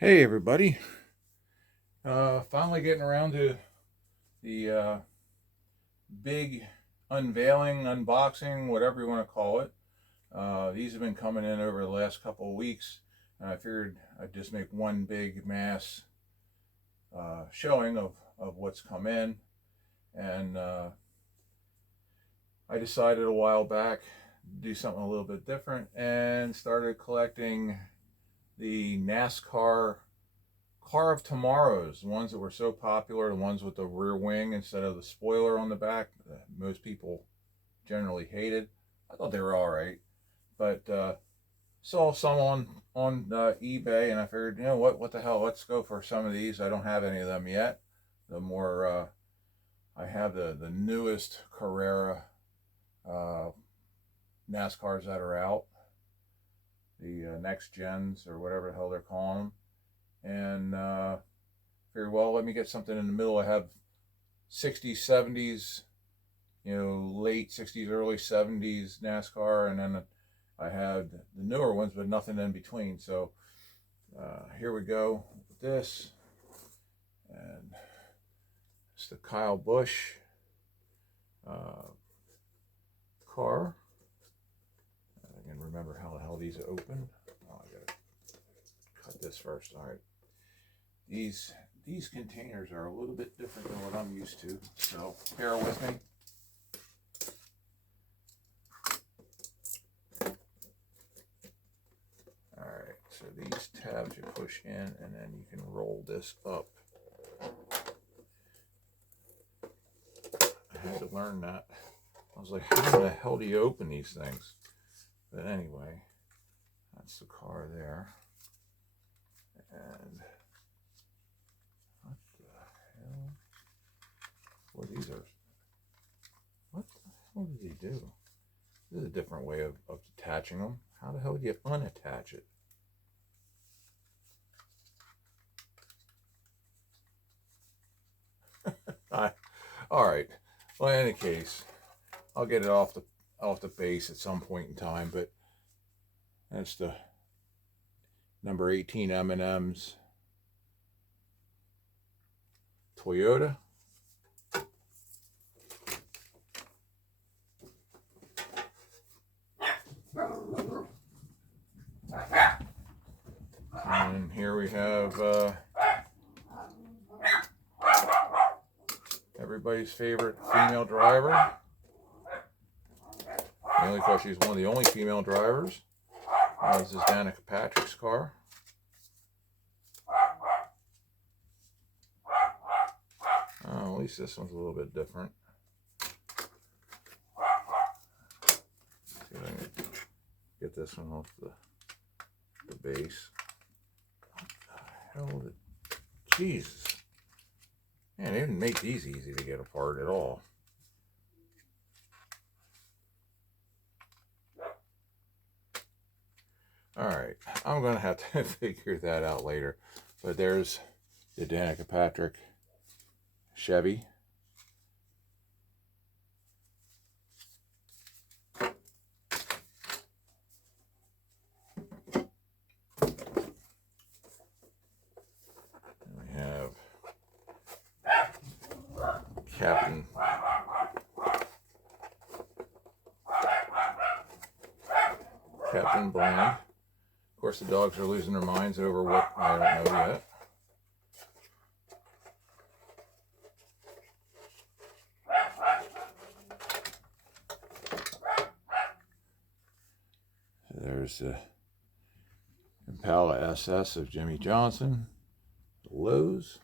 Hey everybody. Finally getting around to the big unveiling, unboxing, whatever you want to call it. These have been coming in over the last couple of weeks, and I figured I'd just make one big mass showing of what's come in. And I decided a while back to do something a little bit different and started collecting the NASCAR Car of Tomorrows, the ones that were so popular, the ones with the rear wing instead of the spoiler on the back, that most people generally hated. I thought they were all right, but saw some on eBay, and I figured, what the hell? Let's go for some of these. I don't have any of them yet. The more I have the newest Carrera uh, NASCARs that are out, the next gens or whatever the hell they're calling them, and figured, well, let me get something in the middle. I have 60s, 70s, late 60s, early 70s NASCAR, and then I had the newer ones, but nothing in between. So here we go with this, and it's the Kyle Busch car. I can remember how the hell these open. Oh, I gotta cut this first. All right. These containers are a little bit different than what I'm used to, so bear with me. Alright, so these tabs you push in and then you can roll this up. I had to learn that. I was like, how the hell do you open these things? But anyway, that's the car there. And what the hell? Well, these are, what the hell did he do? This is a different way of attaching them. How the hell do you unattach it? All right. Well, in any case, I'll get it off the base at some point in time. But that's the number 18 M&M's Toyota. And here we have everybody's favorite female driver. Mainly because she's one of the only female drivers. This is Danica Patrick's car. Oh, at least this one's a little bit different. See if I can get this one off the base. What the hell did... Jesus. Man, they didn't make these easy to get apart at all. Alright, I'm going to have to figure that out later. But there's the Danica Patrick Chevy. And we have Captain Bland. Of course, the dogs are losing their minds over what I don't know yet. There's the Impala SS of Jimmie Johnson, the Lowe's.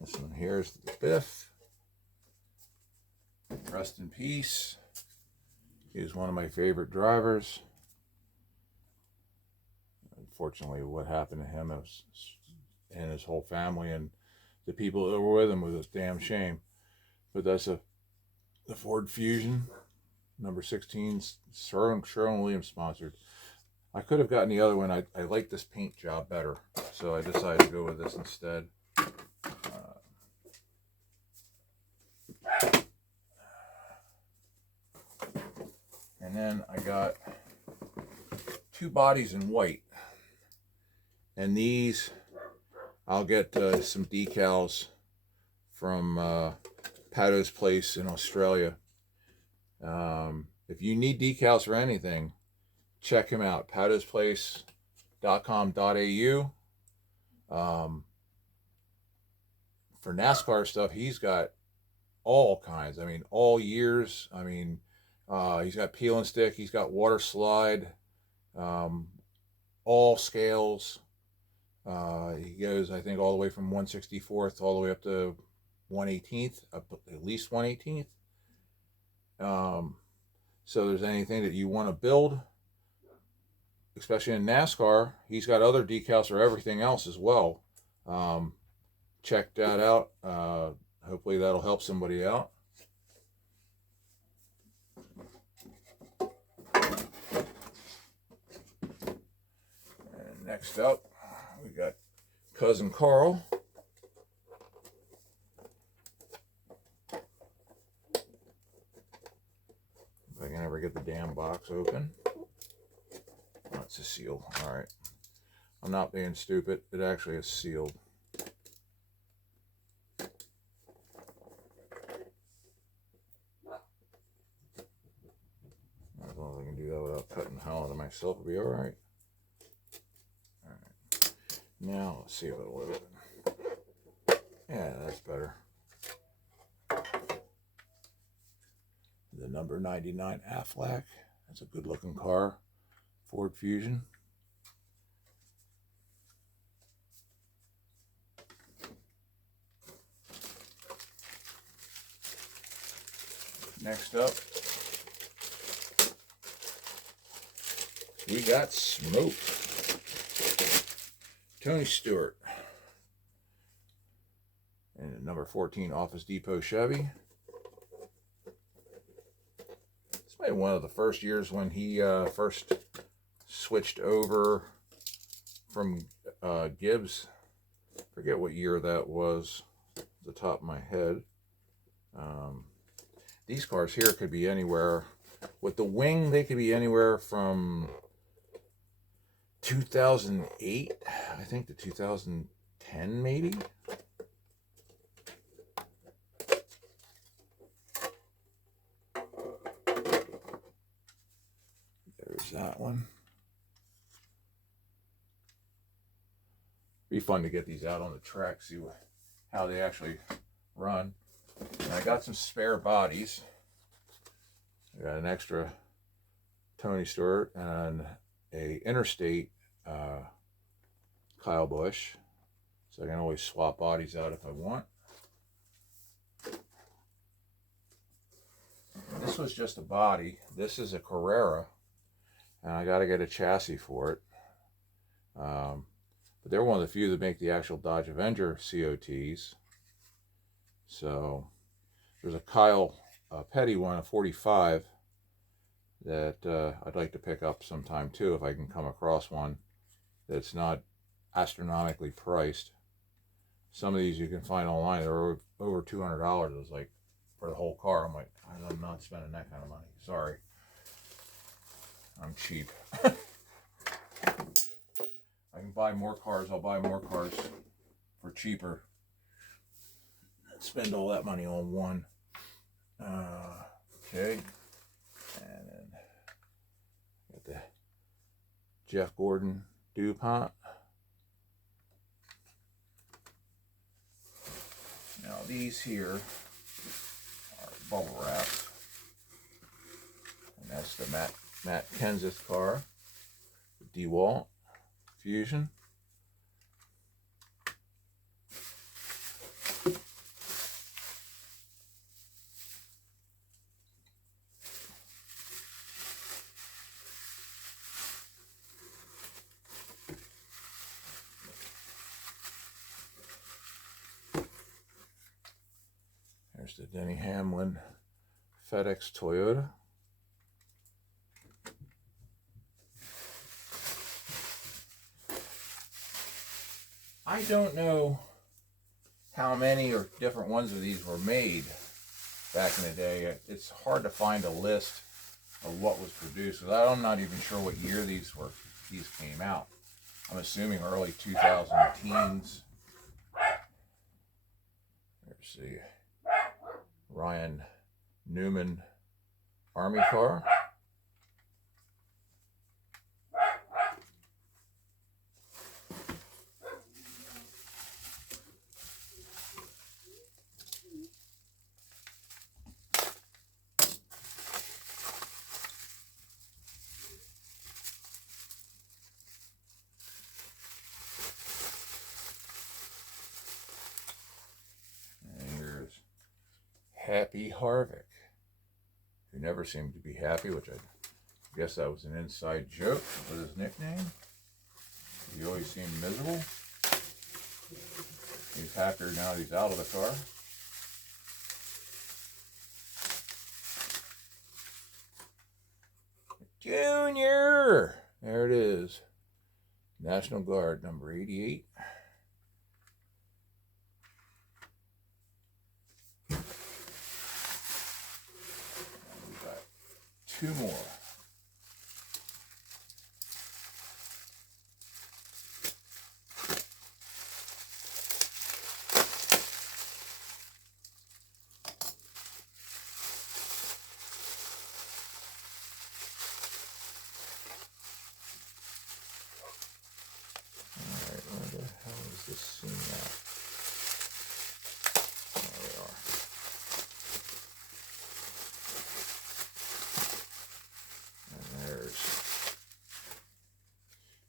This one here's the Biff. Rest in peace. He was one of my favorite drivers. Unfortunately, what happened to him and his whole family and the people that were with him was a damn shame. But that's the Ford Fusion, number 16, Sherwin-Williams sponsored. I could have gotten the other one. I like this paint job better, so I decided to go with this instead. two bodies in white. And these, I'll get some decals from Pato's Place in Australia. If you need decals for anything, check him out, patosplace.com.au. For NASCAR stuff, he's got all kinds. I mean, all years. I mean, he's got peel and stick. He's got water slide, all scales. He goes, I think, all the way from 164th all the way up to 118th, up at least 118th. So there's anything that you want to build, especially in NASCAR, he's got other decals for everything else as well. Check that out. Hopefully that'll help somebody out. And next up, we got Cousin Carl. If I can ever get the damn box open. Oh, it's a seal. All right. I'm not being stupid. It actually is sealed. As long as I can do that without cutting the hell out of myself, it'll be all right. All right. Now, let's see if it'll open. Yeah, that's better. The number 99 Aflac. That's a good looking car. Ford Fusion. Next up, we got Smoke. Tony Stewart. And number 14 Office Depot Chevy. This might be one of the first years when he first switched over from Gibbs. Forget what year that was, off the top of my head. These cars here could be anywhere. With the wing, they could be anywhere from 2008, I think, to 2010, maybe. There's that one. Be fun to get these out on the track, see how they actually run. And I got some spare bodies. I got an extra Tony Stewart and a Interstate Kyle Busch. So I can always swap bodies out if I want. This was just a body. This is a Carrera. And I got to get a chassis for it. But they're one of the few that make the actual Dodge Avenger COTs. So there's a Kyle Petty one, a 45, that I'd like to pick up sometime too if I can come across one that's not astronomically priced. Some of these you can find online. They're over $200. It was like for the whole car. I'm like, I'm not spending that kind of money. Sorry. I'm cheap. I can buy more cars. I'll buy more cars for cheaper. Spend all that money on one. Okay. And then got the Jeff Gordon DuPont. Now these here are bubble wrapped. And that's the Matt Kenseth car. The DeWalt Fusion. There's the Denny Hamlin FedEx Toyota. I don't know how many or different ones of these were made back in the day. It's hard to find a list of what was produced, because I'm not even sure what year these were these came out. I'm assuming early 2010s. There's the Ryan Newman Army car. Happy Harvick, who never seemed to be happy, which I guess that was an inside joke with his nickname. He always seemed miserable. He's happier now that he's out of the car. Junior! There it is. National Guard, number 88. Two more. Alright, where the hell is this scene at? There we are.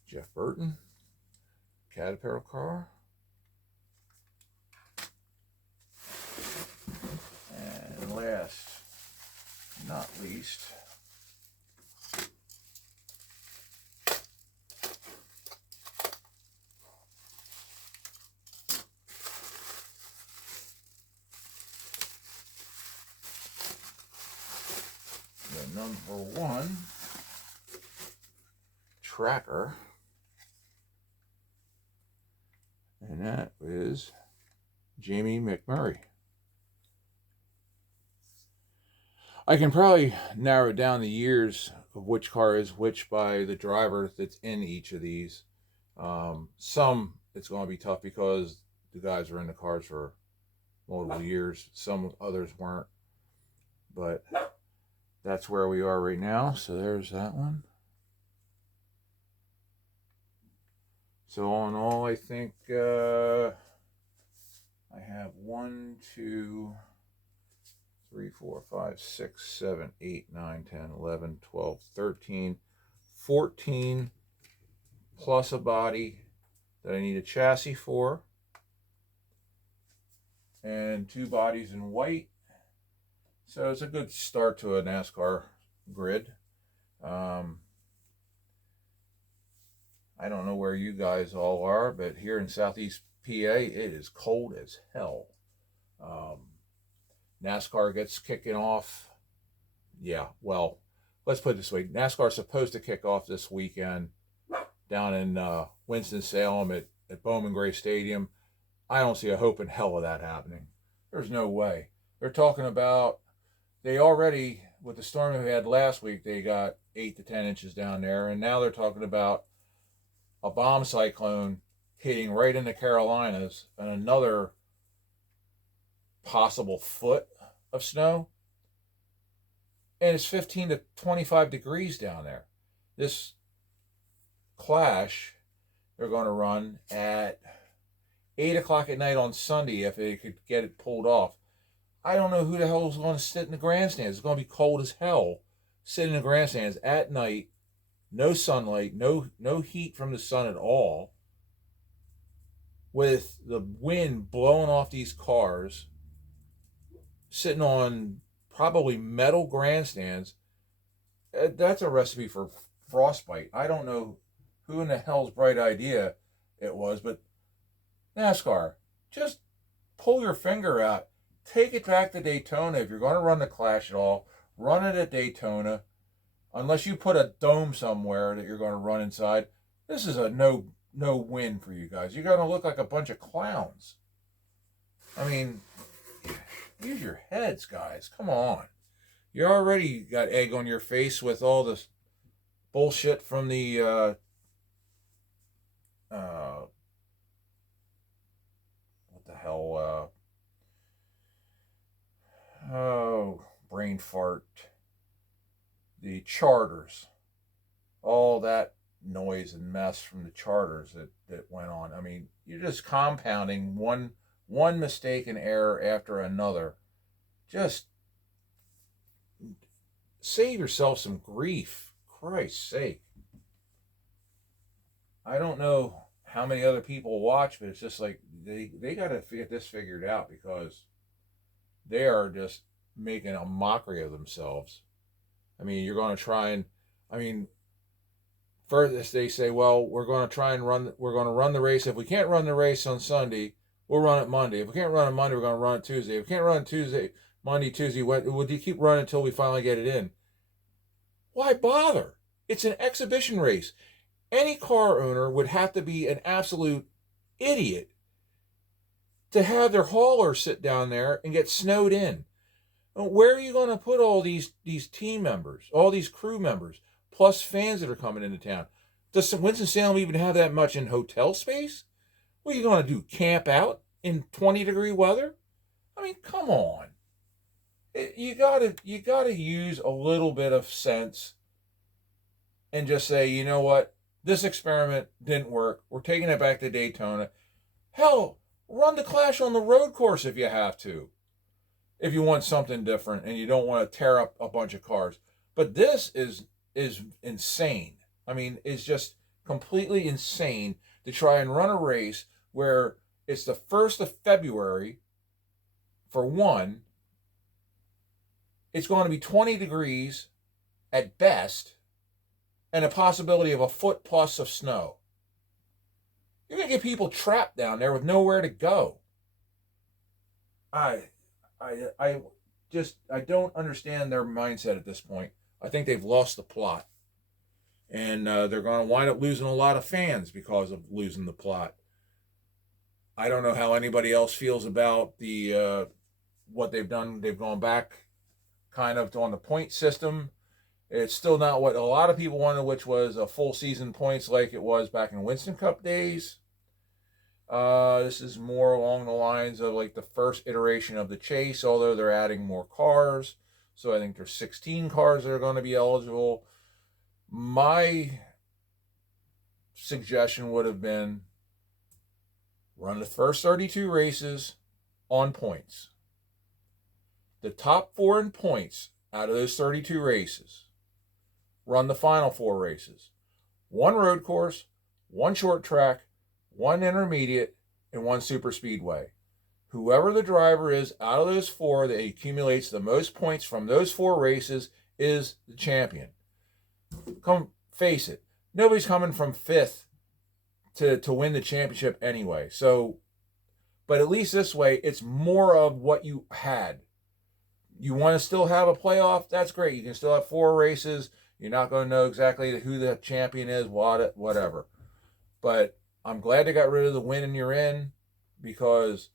Jeff Burton, Caterpillar car. And last, not least, the number one tracker. And that is Jamie McMurray. I can probably narrow down the years of which car is which by the driver that's in each of these. Some it's going to be tough because the guys are in the cars for multiple years. Some others weren't. But that's where we are right now. So there's that one. So all in all, I think I have 1, 2, 3, 4, 5, 6, 7, 8, 9, 10, 11, 12, 13, 14 plus a body that I need a chassis for, and 2 bodies in white. So it's a good start to a NASCAR grid. I don't know where you guys all are, but here in Southeast PA, it is cold as hell. NASCAR gets kicking off. Yeah, well, let's put it this way. NASCAR is supposed to kick off this weekend down in Winston-Salem at Bowman Gray Stadium. I don't see a hope in hell of that happening. There's no way. They're talking about, they already, with the storm we had last week, they got 8 to 10 inches down there, and now they're talking about a bomb cyclone hitting right in the Carolinas and another possible foot of snow. And it's 15 to 25 degrees down there. This clash they're going to run at 8 o'clock at night on Sunday if they could get it pulled off. I don't know who the hell is going to sit in the grandstands. It's going to be cold as hell. Sit in the grandstands at night. No sunlight, no heat from the sun at all, with the wind blowing off these cars, sitting on probably metal grandstands. That's a recipe for frostbite. I don't know who in the hell's bright idea it was, but NASCAR, just pull your finger out. Take it back to Daytona. If you're going to run the Clash at all, run it at Daytona. Unless you put a dome somewhere that you're going to run inside, this is a no win for you guys. You're going to look like a bunch of clowns. I mean, use your heads, guys. Come on. You already got egg on your face with all this bullshit from the what the hell? Oh, brain fart. The charters, all that noise and mess from the charters that went on. I mean, you're just compounding one mistake and error after another. Just save yourself some grief. Christ's sake. I don't know how many other people watch, but it's just like they got to get this figured out, because they are just making a mockery of themselves. I mean, you're going to try and, I mean, furthest they say, well, we're going to try and we're going to run the race. If we can't run the race on Sunday, we'll run it Monday. If we can't run it Monday, we're going to run it Tuesday. If we can't run it Tuesday, Monday, Tuesday, would you keep running until we finally get it in? Why bother? It's an exhibition race. Any car owner would have to be an absolute idiot to have their hauler sit down there and get snowed in. Where are you going to put all these team members, all these crew members, plus fans that are coming into town? Does Winston-Salem even have that much in hotel space? What are you going to do, camp out in 20-degree weather? I mean, come on. You gotta use a little bit of sense and just say, you know what? This experiment didn't work. We're taking it back to Daytona. Hell, run the Clash on the road course if you have to. If you want something different and you don't want to tear up a bunch of cars. But this is insane. I mean, it's just completely insane to try and run a race where it's the 1st of February, for one. It's going to be 20 degrees at best, and a possibility of a foot plus of snow. You're going to get people trapped down there with nowhere to go. I don't understand their mindset at this point. I think they've lost the plot. And they're going to wind up losing a lot of fans because of losing the plot. I don't know how anybody else feels about the what they've done. They've gone back kind of on the point system. It's still not what a lot of people wanted, which was a full season points like it was back in Winston Cup days. This is more along the lines of like the first iteration of the chase, although they're adding more cars. So I think there's 16 cars that are going to be eligible. My suggestion would have been run the first 32 races on points. The top 4 in points out of those 32 races run the final 4 races. 1 road course, 1 short track, 1 intermediate, and 1 super speedway. Whoever the driver is out of those 4 that accumulates the most points from those 4 races is the champion. Come face it, nobody's coming from 5th to win the championship anyway. So, but at least this way, it's more of what you had. You want to still have a playoff? That's great. You can still have 4 races. You're not going to know exactly who the champion is, whatever. But I'm glad they got rid of the win and you're in, because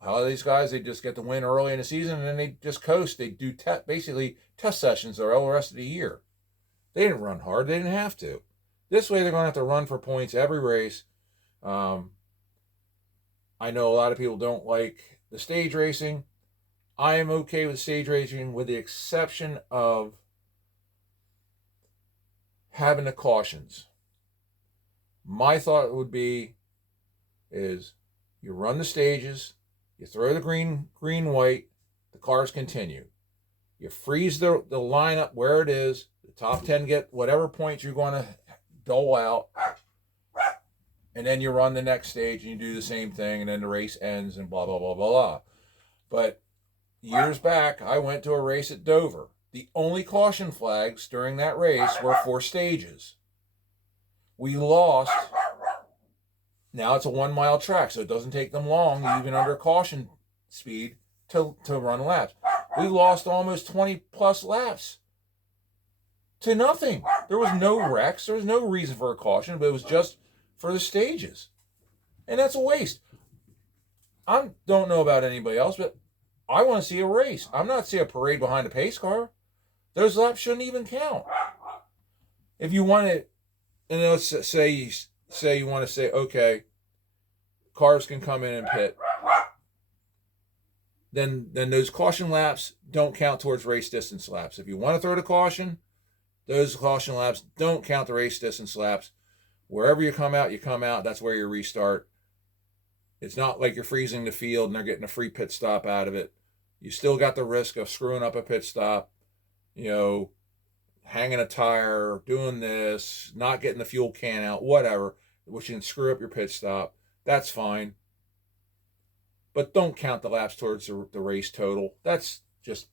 a lot of these guys, they just get the win early in the season and then they just coast. They do basically test sessions the rest of the year. They didn't run hard. They didn't have to. This way, they're going to have to run for points every race. I know a lot of people don't like the stage racing. I am okay with stage racing with the exception of having the cautions. My thought would be is you run the stages, you throw the green, white, the cars continue. You freeze the lineup where it is, the top 10 get whatever points you're going to dole out, and then you run the next stage and you do the same thing, and then the race ends and blah, blah, blah, blah, blah. But years back, I went to a race at Dover. The only caution flags during that race were for stages. We lost. Now it's a 1 mile track, so it doesn't take them long, even under caution speed, to run laps. We lost almost 20 plus laps to nothing. There was no wrecks. There was no reason for a caution, but it was just for the stages. And that's a waste. I don't know about anybody else, but I want to see a race. I'm not seeing a parade behind a pace car. Those laps shouldn't even count. If you want it, and let's say you say you want to say, okay, cars can come in and pit, then those caution laps don't count towards race distance laps. If you want to throw the caution, those caution laps don't count the race distance laps. Wherever you come out, that's where you restart. It's not like you're freezing the field and they're getting a free pit stop out of it. You still got the risk of screwing up a pit stop, you know, hanging a tire, doing this, not getting the fuel can out, whatever, which can screw up your pit stop. That's fine. But don't count the laps towards the race total. That's just,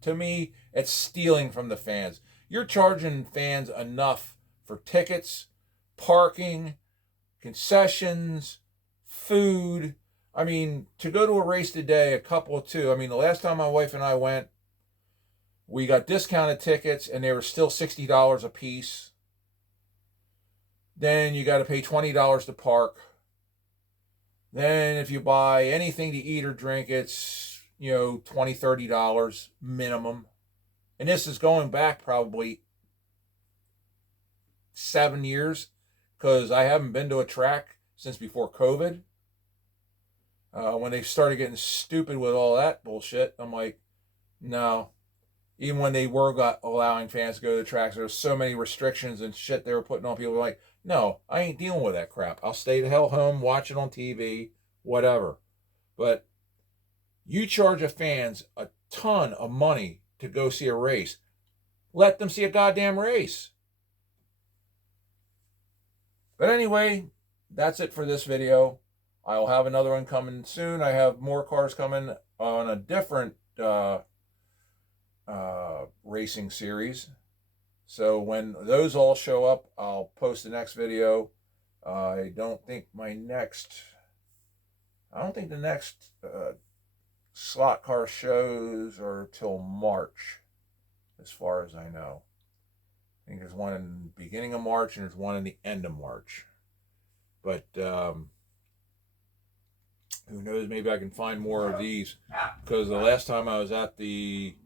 to me, it's stealing from the fans. You're charging fans enough for tickets, parking, concessions, food. I mean, to go to a race today, a couple of two. I mean, the last time my wife and I went, we got discounted tickets and they were still $60 a piece. Then you got to pay $20 to park. Then if you buy anything to eat or drink, it's, you know, $20, $30 minimum. And this is going back probably 7 years, because I haven't been to a track since before COVID. When they started getting stupid with all that bullshit, I'm like, no. Even when they were allowing fans to go to the tracks, there were so many restrictions and shit they were putting on people. Like, no, I ain't dealing with that crap. I'll stay the hell home, watch it on TV, whatever. But you charge the fans a ton of money to go see a race. Let them see a goddamn race. But anyway, that's it for this video. I'll have another one coming soon. I have more cars coming on a different racing series. So when those all show up, I'll post the next video. I don't think the next slot car shows are till March, as far as I know. I think there's one in the beginning of March and there's one in the end of March. But who knows, maybe I can find more of these, because the last time I was at the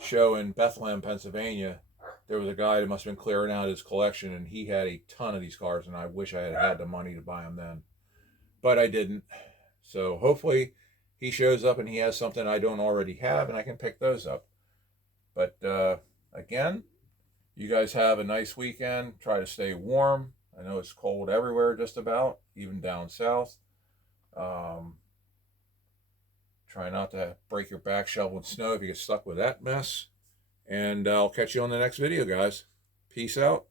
show in Bethlehem, Pennsylvania, there was a guy that must have been clearing out his collection, and he had a ton of these cars, and I wish I had had the money to buy them then. But I didn't. So hopefully he shows up and he has something I don't already have, and I can pick those up. But again, you guys have a nice weekend. Try to stay warm. I know it's cold everywhere just about, even down south. Try not to break your back shoveling snow if you get stuck with that mess. And I'll catch you on the next video, guys. Peace out.